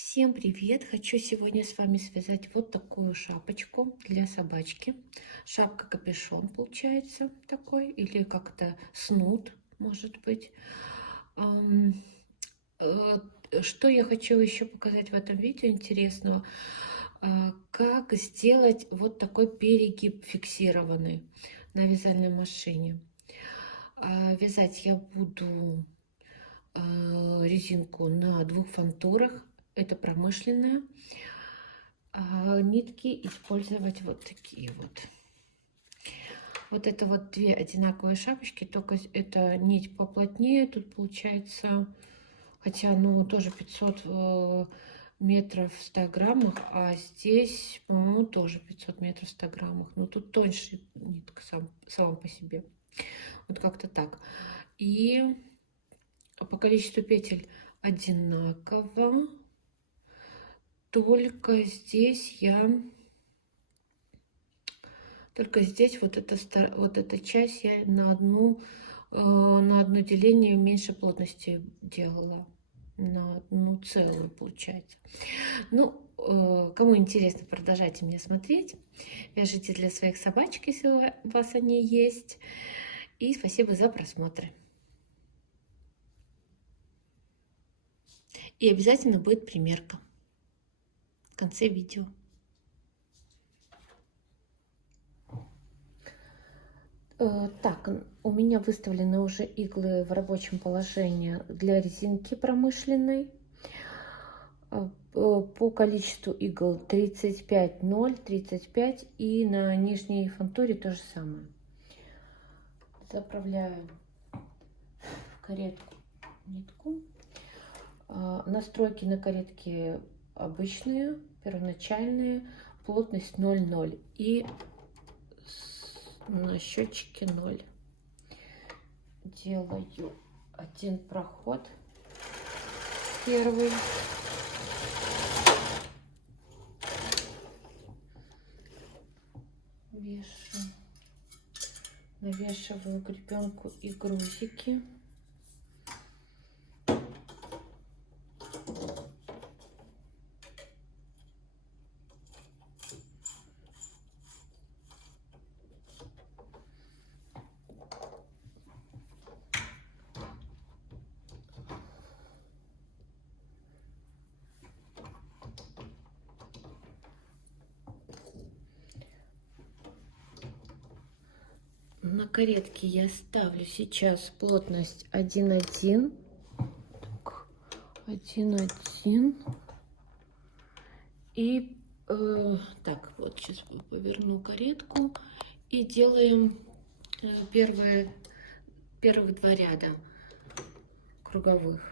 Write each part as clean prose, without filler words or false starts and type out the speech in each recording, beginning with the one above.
Всем привет! Хочу сегодня с вами связать вот такую шапочку для собачки. Шапка-капюшон получается такой, или как-то снуд, может быть. Ам, Что я хочу еще показать в этом видео интересного? Как сделать вот такой перегиб фиксированный на вязальной машине. Вязать я буду резинку на 2 фантурах. Это промышленная. Нитки использовать вот такие вот. Вот это вот 2 одинаковые шапочки, только это нить поплотнее. Тут получается, хотя ну тоже 500 метров в 100 граммах, а здесь, по-моему, тоже 500 метров в 100 граммах. Но тут тоньше нитка сама по себе. Вот как-то так. И по количеству петель одинаково. Только здесь вот эта часть я на одно деление меньше плотности делала. На одну целую получается. Ну, кому интересно, продолжайте меня смотреть. Вяжите для своих собачек, если у вас они есть. И спасибо за просмотр. И обязательно будет примерка в конце видео. Так, у меня выставлены уже иглы в рабочем положении для резинки промышленной. По количеству игл 35, 0, 35, и на нижней фантуре то же самое. Заправляю в каретку нитку. Настройки на каретке обычные, первоначальные, плотность 0,0 и на счетчике 0. Делаю один проход, первый. Навешиваю гребенку и грузики. На каретке я ставлю сейчас плотность 1,1. 1,1. И так, вот сейчас поверну каретку и делаем первых 2 ряда круговых.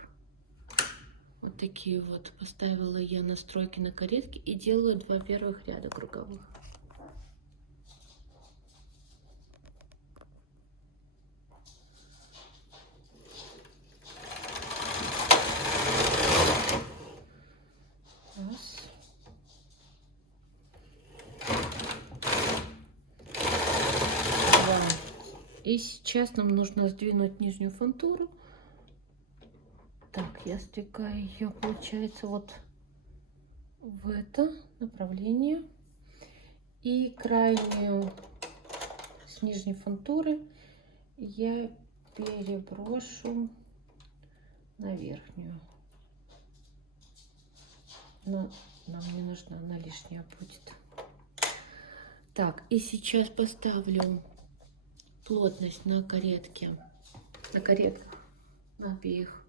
Вот такие вот поставила я настройки на каретке и делаю 2 первых ряда круговых. И сейчас нам нужно сдвинуть нижнюю фантуру. Так, я сдвигаю ее, получается, вот в это направление. И крайнюю с нижней фантуры я переброшу на верхнюю. Но нам не нужна, она лишняя будет. Так, и сейчас поставлю плотность на каретках, на обеих.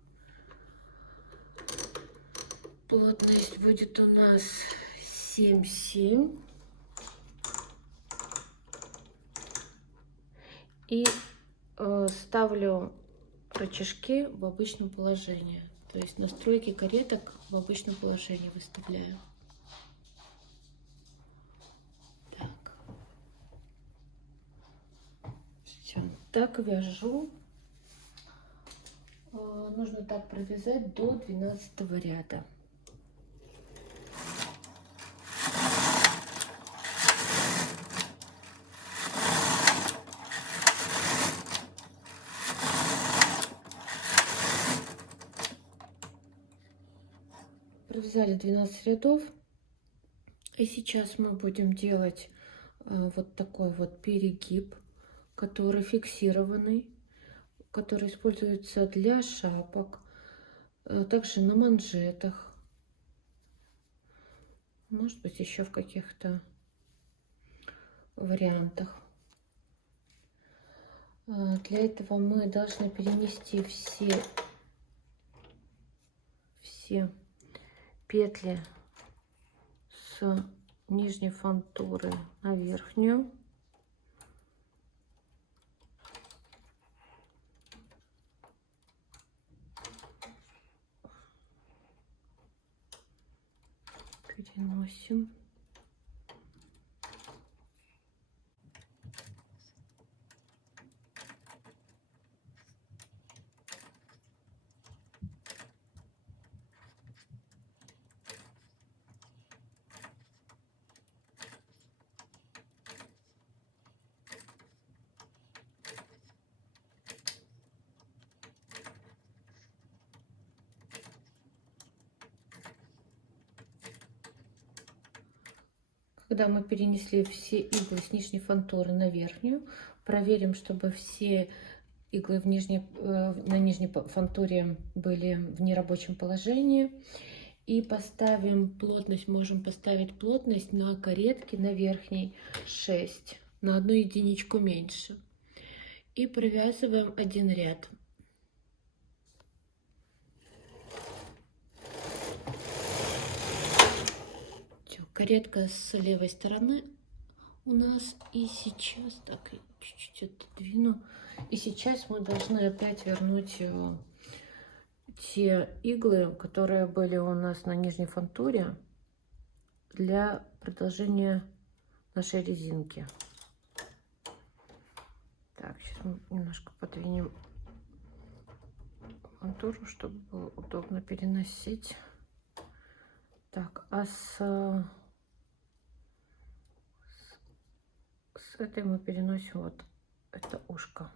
Плотность будет у нас 7,7. И ставлю рычажки в обычном положении. То есть настройки кареток в обычном положении выставляю. Так. Все. Так вяжу. Нужно так провязать до 12 ряда. Провязали 12 рядов. И сейчас мы будем делать вот такой вот перегиб, который фиксированный, который используется для шапок, также на манжетах, может быть, еще в каких-то вариантах. Для этого мы должны перенести все петли с нижней фантуры на верхнюю. Переносим. Когда мы перенесли все иглы с нижней фантуры на верхнюю, проверим, чтобы все иглы на нижней фантуре были в нерабочем положении. И поставим плотность, можем поставить плотность на каретке на верхней 6, на 1 единичку меньше. И провязываем 1 ряд. Каретка с левой стороны у нас. И сейчас, так, чуть-чуть отодвину. И сейчас мы должны опять вернуть те иглы, которые были у нас на нижней фантуре, для продолжения нашей резинки. Так, сейчас мы немножко подвинем фантуру, чтобы было удобно переносить. Так, а с этой мы переносим вот это ушко.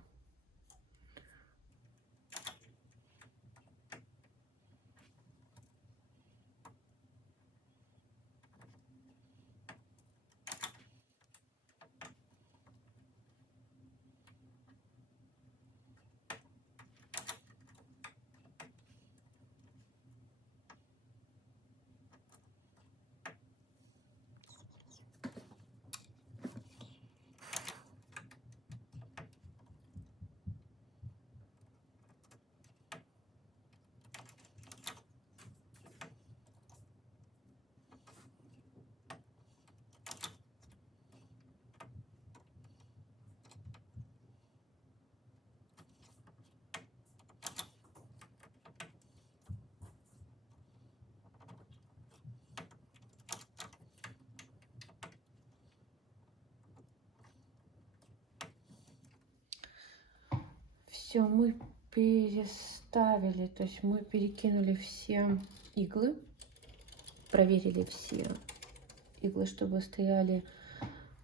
Все, мы переставили, то есть мы перекинули все иглы, проверили все иглы, чтобы стояли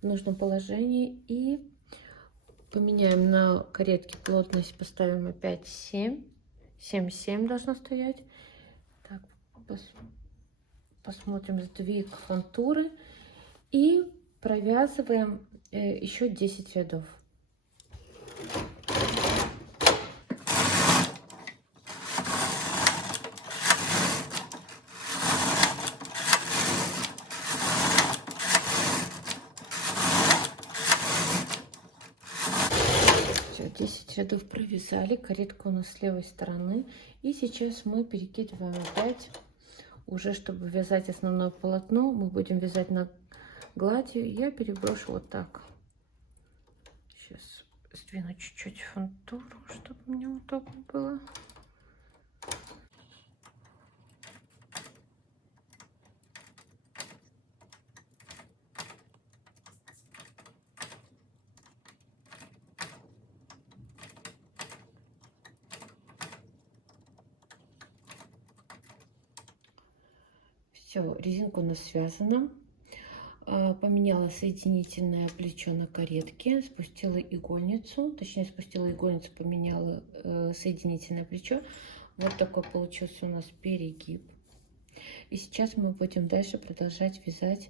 в нужном положении, и поменяем на каретке плотность, поставим опять 7, 7 должно стоять. Так, посмотрим сдвиг фантуры и провязываем еще 10 рядов. Все, 10 рядов провязали, каретка у нас с левой стороны, и сейчас мы перекидываем опять, уже чтобы вязать основное полотно, мы будем вязать на гладью. Я переброшу вот так. Сейчас сдвину чуть-чуть фантуру, чтобы мне удобно было. Все, резинка у нас связана. Поменяла соединительное плечо на каретке, спустила игольницу, точнее спустила игольницу, поменяла соединительное плечо. Вот такой получился у нас перегиб. И сейчас мы будем дальше продолжать вязать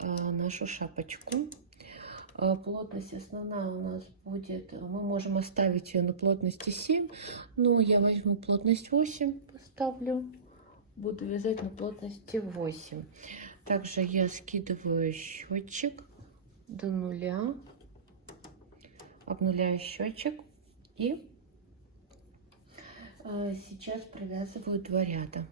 нашу шапочку. Плотность основная у нас будет, мы можем оставить ее на плотности 7, но я возьму плотность 8, поставлю, буду вязать на плотности 8. Также я скидываю счетчик до нуля, обнуляю счетчик и сейчас провязываю 2 ряда.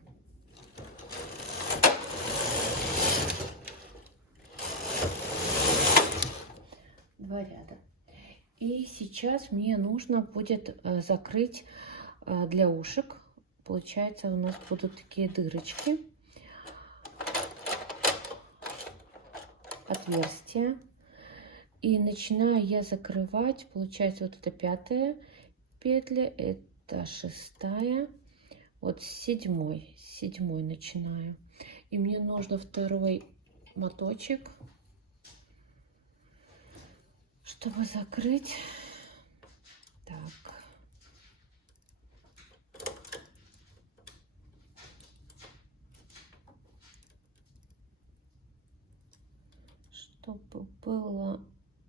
И сейчас мне нужно будет закрыть для ушек. Получается, у нас будут такие дырочки, отверстия. И начинаю я закрывать, получается, вот это 5-я петля, это 6-я, вот с 7-й начинаю. И мне нужно 2-й моточек, чтобы закрыть. Так. Чтобы было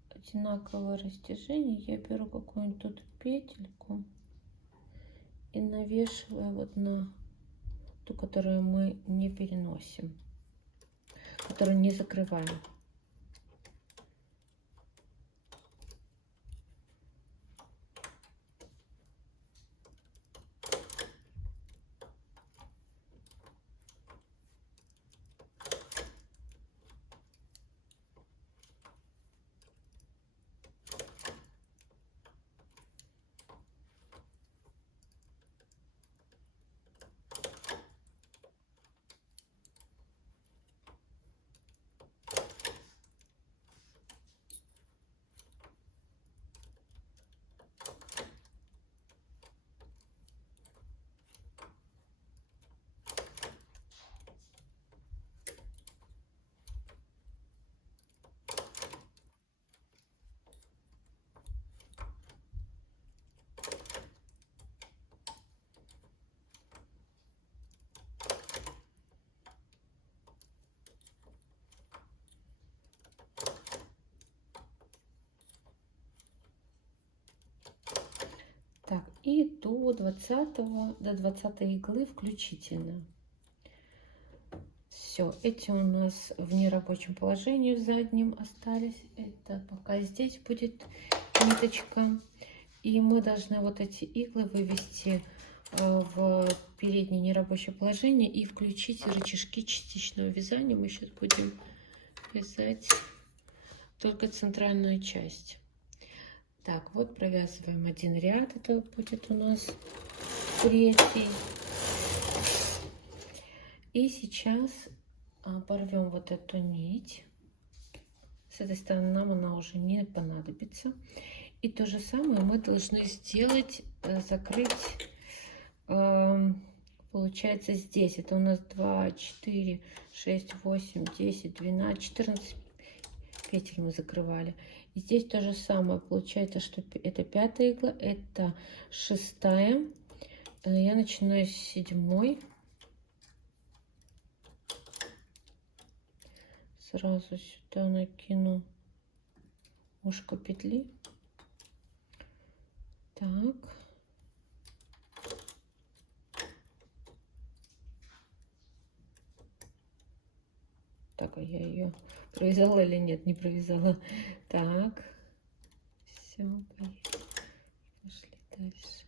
одинаковое растяжение, я беру какую-нибудь тут петельку и навешиваю вот на ту, которую мы не переносим, которую не закрываем. Так, и до 20 иглы включительно. Все, эти у нас в нерабочем положении в заднем остались. Это пока здесь будет ниточка. И мы должны вот эти иглы вывести в переднее нерабочее положение и включить рычажки частичного вязания. Мы сейчас будем вязать только центральную часть. Так, вот провязываем 1 ряд, это будет у нас 3-й. И сейчас порвем вот эту нить. С этой стороны нам она уже не понадобится. И то же самое мы должны сделать, закрыть, получается, здесь. Это у нас 2, 4, 6, 8, 10, 12, 14 петель мы закрывали. И здесь то же самое. Получается, что это 5-я игла, это 6-я. Я начинаю с 7-й. Сразу сюда накину ушко петли. Так. Так, а я ее провязала или нет? Не провязала. Так. Все, пошли дальше.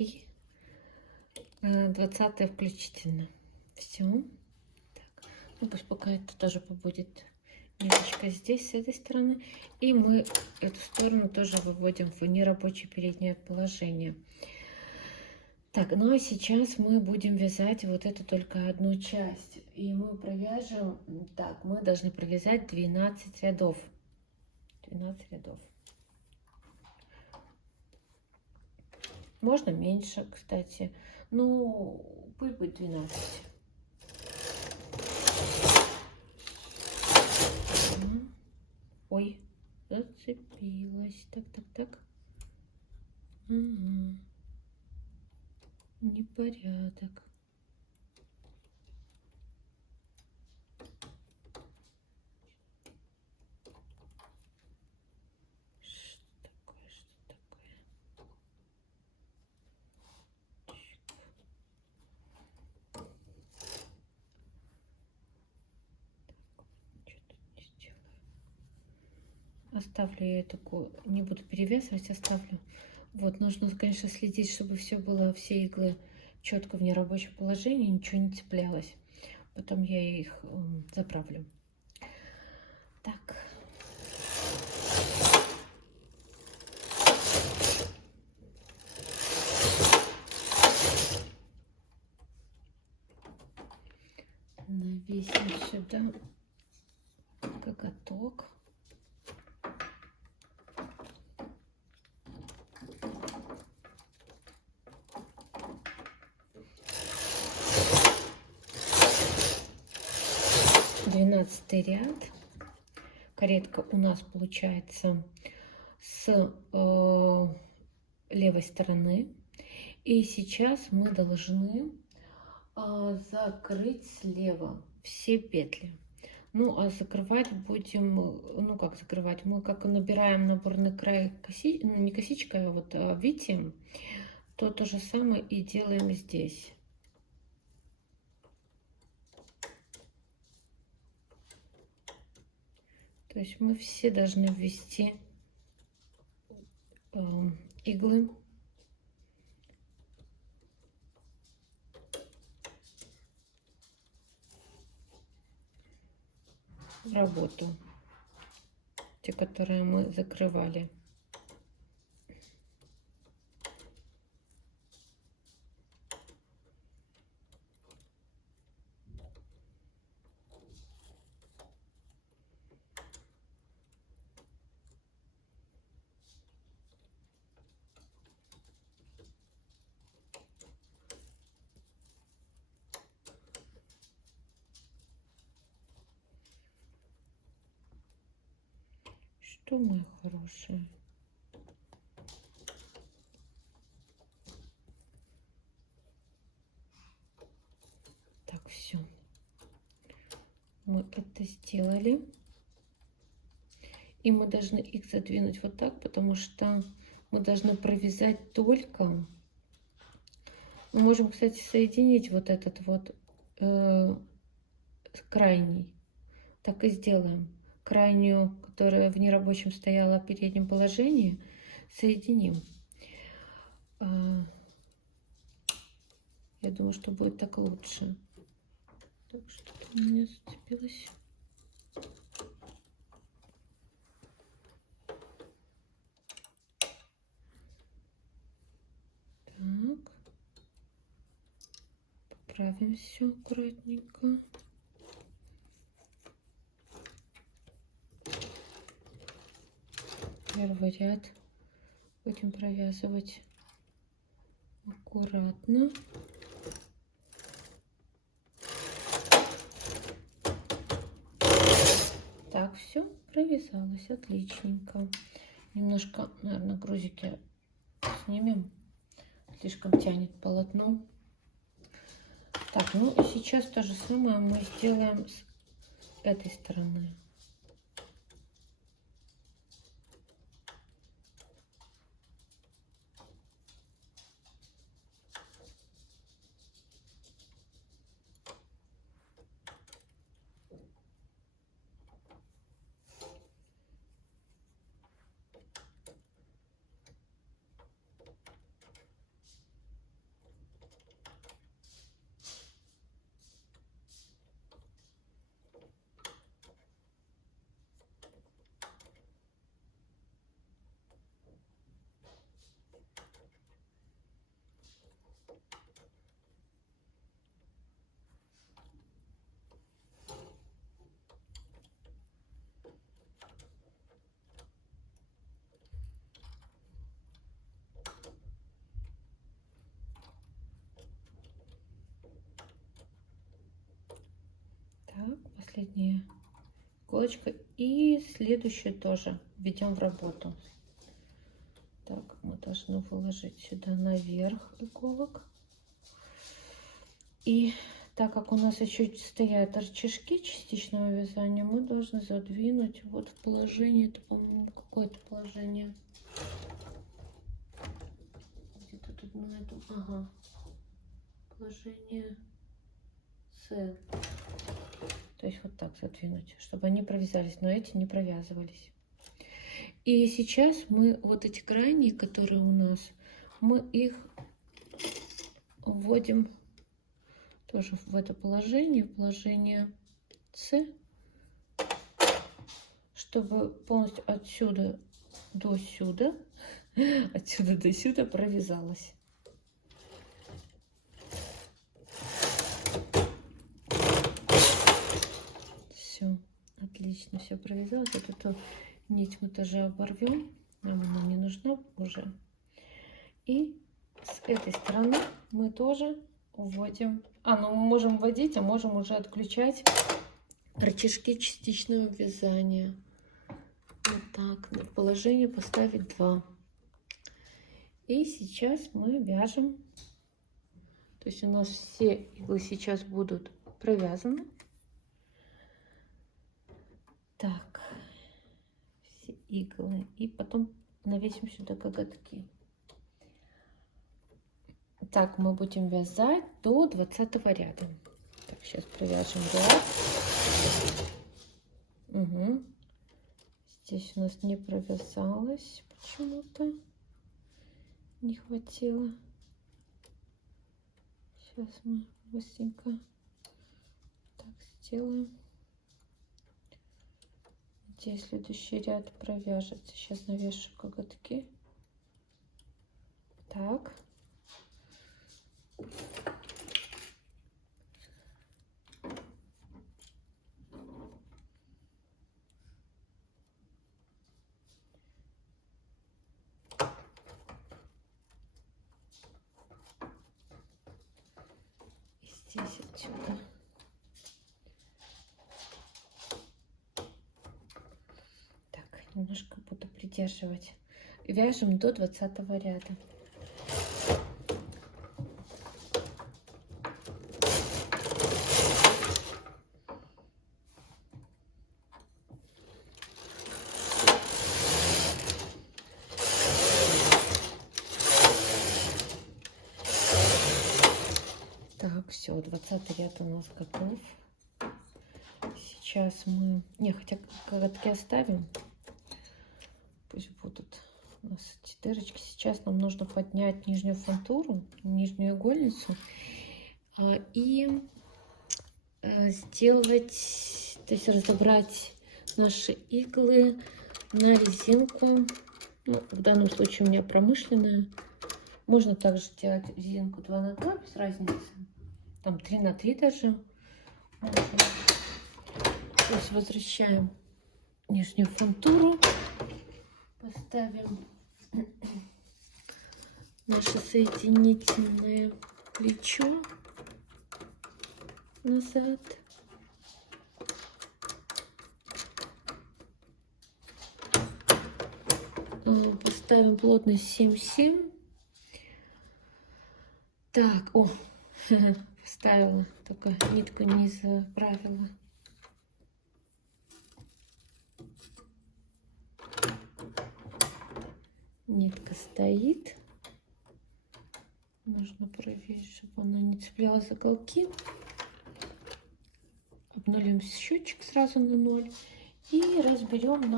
и 20 включительно. Все. Так. Ну, пусть пока это тоже побудет немножко здесь, с этой стороны. И мы эту сторону тоже выводим в нерабочее переднее положение. Так, ну а сейчас мы будем вязать вот эту только одну часть. И мы провяжем, так, мы должны провязать 12 рядов. 12 рядов. Можно меньше, кстати. Ну, пусть будет 12. Ой, зацепилась. Так, так, так. Угу. Непорядок. Что такое, что такое? Оставлю я такую, не буду перевязывать, оставлю. Вот, нужно, конечно, следить, чтобы все было, все иглы четко в нерабочем положении, ничего не цеплялось. Потом я их заправлю. Так. Навесим сюда коготок. Двенадцатый ряд. Каретка у нас получается с левой стороны. И сейчас мы должны закрыть слева все петли. Ну, а закрывать будем, ну, как закрывать? Мы как набираем наборный край ну, не косичкой, а вот витием, то же самое и делаем здесь. То есть мы все должны ввести иглы в работу, те, которые мы закрывали. Что, мои хорошие? Так, все. Мы это сделали. И мы должны их задвинуть вот так, потому что мы должны провязать только... Мы можем, кстати, соединить вот этот вот крайний. Так и сделаем. Крайнюю, которая в нерабочем стояла в переднем положении, соединим. Я думаю, что будет так лучше. Так, что-то у меня зацепилось. Так. Поправим все аккуратненько. Первый ряд будем провязывать аккуратно. Так, все провязалось отличненько. Немножко, наверное, грузики снимем. Слишком тянет полотно. Так, ну и сейчас то же самое мы сделаем с этой стороны. последняя иголочка. И следующую тоже введем в работу. Так, мы должны выложить сюда наверх иголок. И так как у нас еще стоят рычажки частичного вязания, мы должны задвинуть вот в положение, это, по-моему, какое-то положение. Где-то тут на этом, ага, положение С. То есть вот так задвинуть, чтобы они провязались, но эти не провязывались. И сейчас мы вот эти крайние, которые у нас, мы их вводим тоже в это положение С, чтобы полностью отсюда до сюда, отсюда до сюда провязалось. Все, отлично, все провязалось. Вот эту нить мы тоже оборвем, нам она не нужна уже. И с этой стороны мы тоже вводим, ну мы можем вводить, а можем уже отключать рычажки частичного вязания. Вот так, на положение поставить 2. И сейчас мы вяжем. То есть у нас все иглы сейчас будут провязаны. Так, все иглы. И потом навесим сюда коготки. Так, мы будем вязать до 20 ряда. Так, сейчас провяжем ряд. Угу. Здесь у нас не провязалось почему-то. Не хватило. Сейчас мы быстренько так сделаем. Здесь следующий ряд провяжется. Сейчас навешу коготки. Так. Здесь отсюда. Так, немножко буду придерживать. Вяжем до 20 ряда. Так, все, 20 ряд у нас готов. Сейчас мы... хотя коготки оставим. Пусть будут у нас эти дырочки. Сейчас нам нужно поднять нижнюю фантуру, нижнюю игольницу. И сделать, то есть разобрать наши иглы на резинку. Ну, в данном случае у меня промышленная. Можно также делать резинку 2 на 2, без разницы. Там 3 на 3 даже. То есть возвращаем нижнюю фантуру. Поставим наше соединительное плечо назад. Поставим плотность 7,7. Так, вставила, только нитку не заправила. Нитка стоит. Нужно проверить, чтобы она не цеплялась за уголки. Обнулим счетчик сразу на 0. И разберем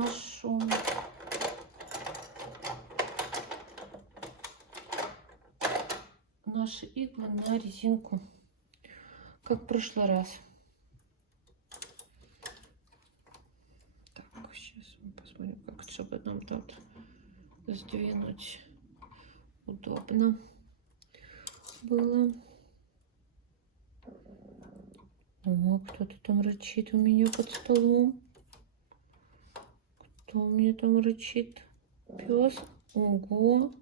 наши иглы на резинку, как в прошлый раз. Так, сейчас мы посмотрим, как, чтобы нам тут сдвинуть удобно было. О, кто-то там рычит у меня под столом. Кто у меня там рычит? Пес. Ого.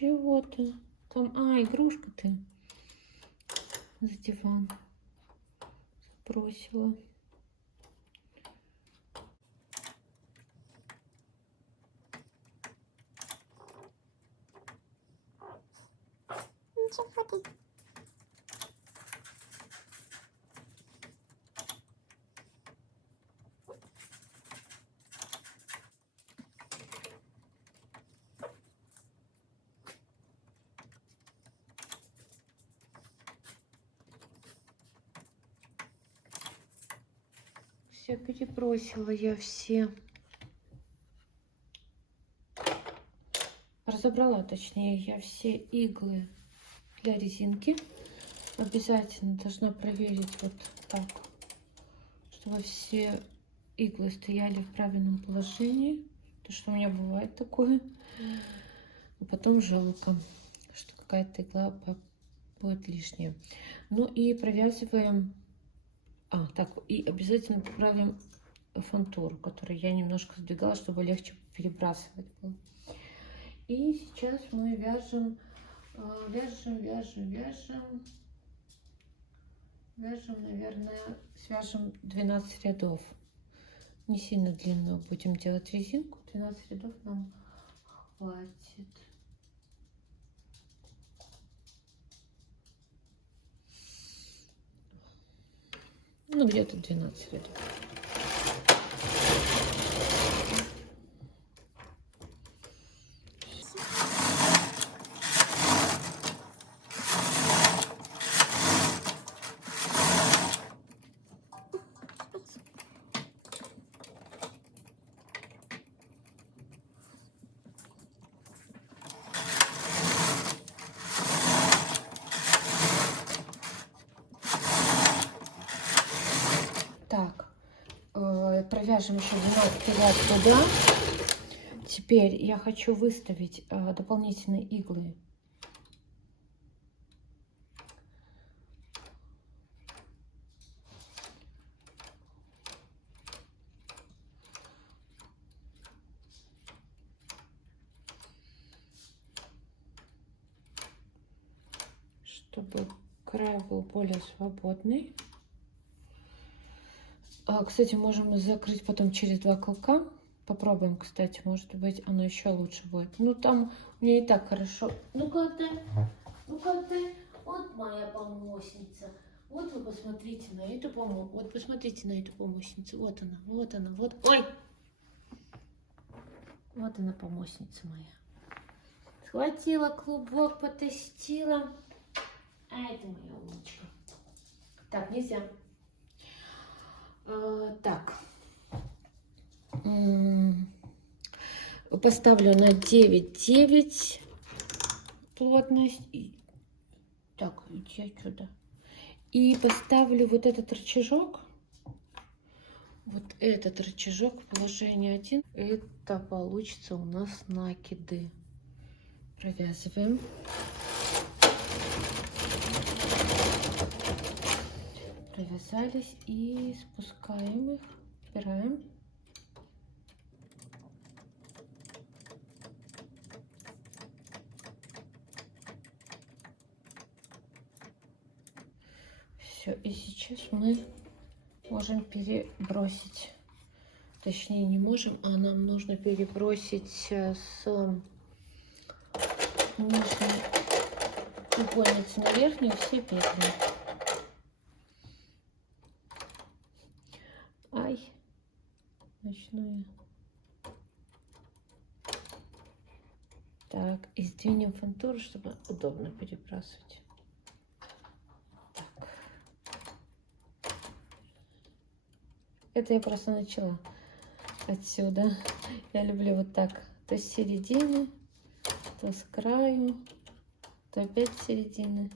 Чего ты? Там, игрушка ты за диван бросила. Все перебросила я все. Разобрала, точнее, я все иглы для резинки. Обязательно должна проверить вот так, чтобы все иглы стояли в правильном положении. То, что у меня бывает такое. И потом жалко, что какая-то игла будет лишняя. Ну и провязываем. Так, и обязательно поправим фантур, который я немножко сдвигала, чтобы легче перебрасывать было. И сейчас мы вяжем, наверное, свяжем 12 рядов. Не сильно длинную будем делать резинку. 12 рядов нам хватит. Ну, где-то 12 рядов. Так, провяжем еще 12 ряд туда. Теперь я хочу выставить дополнительные иглы. Чтобы край был более свободный. Кстати, можем закрыть потом через 2 колка. Попробуем, кстати, может быть, оно еще лучше будет. Ну, там мне и так хорошо. Ну-ка ты, вот моя помощница. Вот вы посмотрите на эту помощницу. Вот посмотрите на эту помощницу. Вот она, вот она, вот. Ой! Вот она, помощница моя. Схватила клубок, потестила. Это моя умничка. Так, нельзя. Так. Поставлю на 9,9 плотность. Так, иди отсюда. И поставлю вот этот рычажок. Вот этот рычажок в положении 1. Это получится у нас накиды. Провязываем. Провязались и спускаем их, убираем. Все, и сейчас мы можем перебросить, точнее не можем, а нам нужно перебросить с нижней треугольницы на верхнюю все петли. Начну я. Так, и сдвинем фантур, чтобы удобно перебрасывать. Так. Это я просто начала отсюда. Я люблю вот так. То с середины, то с краю, то опять с середины.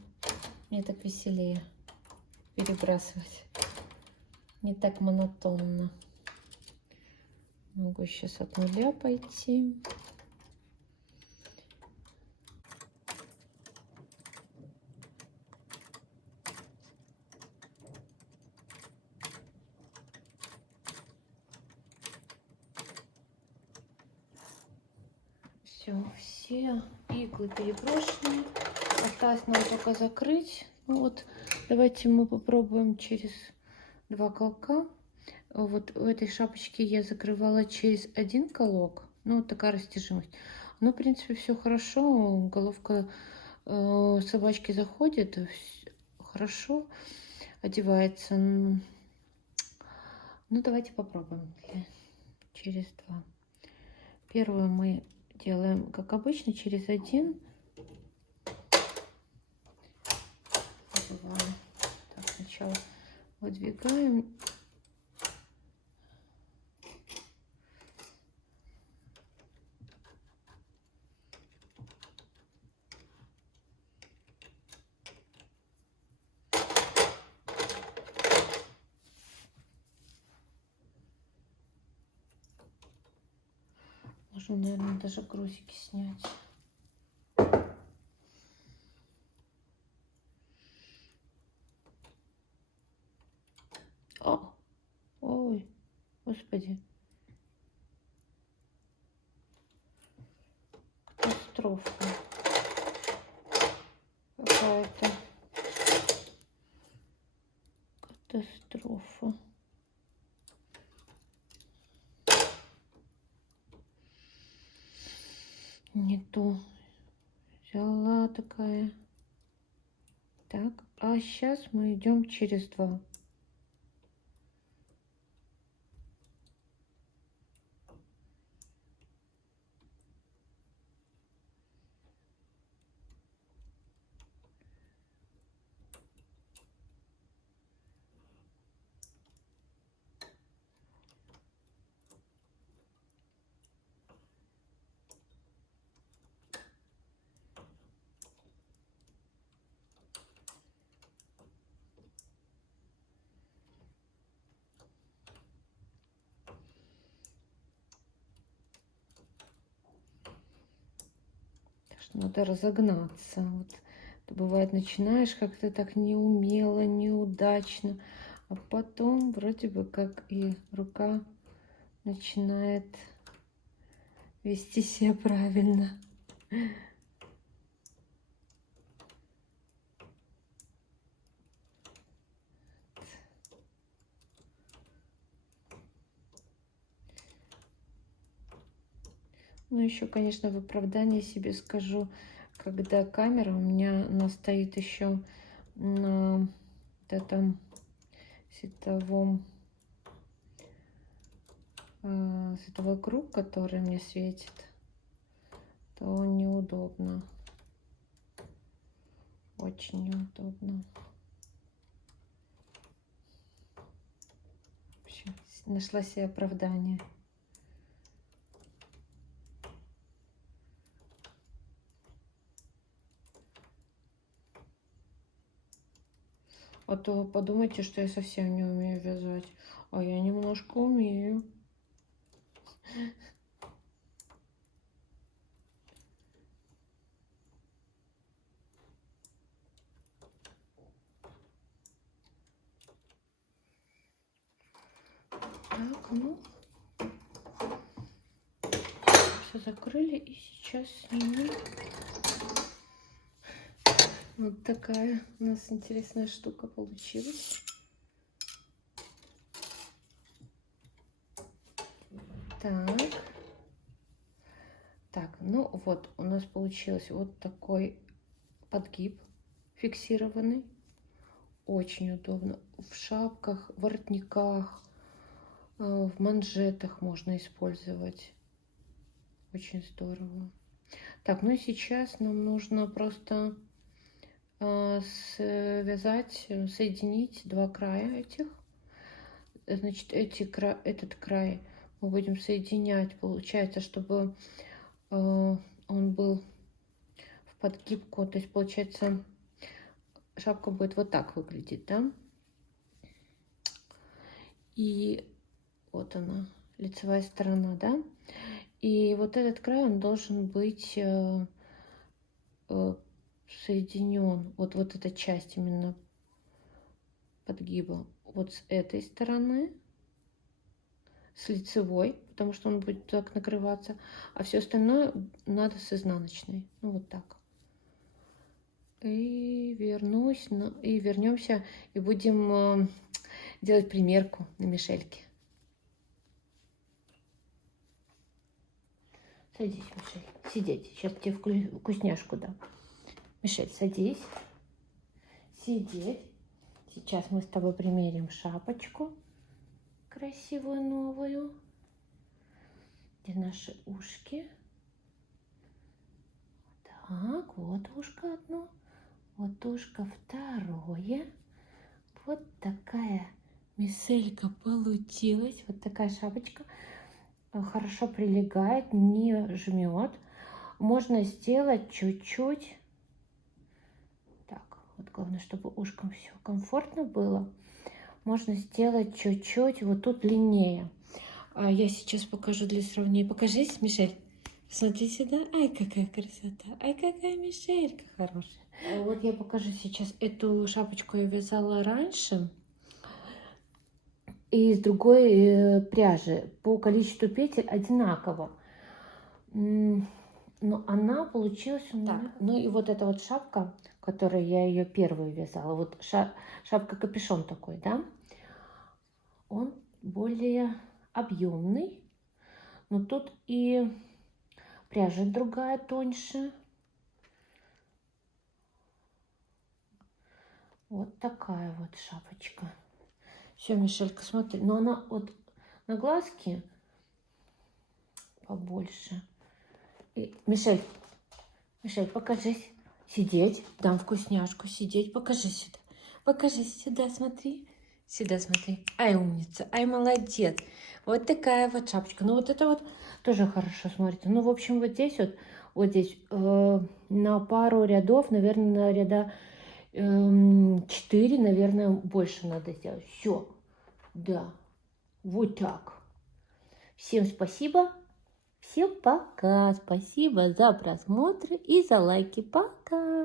Мне так веселее перебрасывать. Не так монотонно. Могу сейчас от нуля пойти. Все иглы переброшены. Осталось нам только закрыть. Ну вот, давайте мы попробуем через 2 колка. Вот в этой шапочке я закрывала через 1 колок. Ну, вот такая растяжимость. Ну, в принципе, все хорошо. Головка собачки заходит, хорошо одевается. Ну, давайте попробуем через 2. Первую мы делаем, как обычно, через 1. Так, сначала выдвигаем. Можно, наверное, даже грузики снять. О, ой, господи. Катастрофа какая-то. Катастрофа. Не ту взяла такая. Так, а сейчас мы идем через 2. Надо разогнаться. Вот это бывает, начинаешь как-то так неумело, неудачно, а потом вроде бы как и рука начинает вести себя правильно. Ну, еще, конечно, в оправдании себе скажу, когда камера у меня, она стоит еще на вот этом световой круг, который мне светит, то неудобно. Очень неудобно. В общем, нашла себе оправдание. А то вы подумайте, что я совсем не умею вязать. А я немножко умею. Так, ну. Все закрыли. И сейчас снимем. Вот такая у нас интересная штука получилась. Так. Так, ну вот у нас получилось вот такой подгиб фиксированный. Очень удобно. В шапках, воротниках, в манжетах можно использовать. Очень здорово. Так, ну и сейчас нам нужно просто связать, соединить 2 края этих. Значит, этот край мы будем соединять. Получается, чтобы он был в подгибку. То есть, получается, шапка будет вот так выглядеть, да? И вот она, лицевая сторона, да? И вот этот край, он должен быть соединен, вот эта часть именно подгиба, вот с этой стороны с лицевой, потому что он будет так накрываться, а все остальное надо с изнаночной. Ну вот так. И вернусь, и вернемся, и будем делать примерку на Мишельке. Садись, Мишель, сидеть. Сейчас тебе вкусняшку дам. Мишель, садись. Сидеть. Сейчас мы с тобой примерим шапочку. Красивую новую. Где наши ушки? Так, вот ушко одно. Вот ушко второе. Вот такая Мишелька получилась. Вот такая шапочка. Хорошо прилегает, не жмет. Можно сделать чуть-чуть. Так, вот главное, чтобы ушкам все комфортно было. Можно сделать чуть-чуть вот тут длиннее. Я сейчас покажу для сравнения. Покажись, Мишель. Смотри сюда. Ай, какая красота. Ай, какая Мишелька хорошая. Вот я покажу сейчас. Эту шапочку я вязала раньше. И из другой пряжи. По количеству петель одинаково. Но она получилась у меня... Так, ну и вот эта вот шапка, которую я ее первую вязала. Вот шапка-капюшон такой, да? Он более объемный. Но тут и пряжа другая, тоньше. Вот такая вот шапочка. Все, Мишелька, смотри. Но она вот на глазки побольше. И, Мишель, покажись. Сидеть. Дам вкусняшку. Сидеть. Покажи сюда. Покажи сюда, смотри. Сюда смотри. Ай, умница. Ай, молодец. Вот такая вот шапочка. Ну, вот это вот тоже хорошо смотрится. Ну, в общем, вот здесь на пару рядов, наверное, на ряда 4, наверное, больше надо сделать. Все. Да. Вот так. Всем спасибо. Всем пока. Спасибо за просмотр и за лайки. Пока.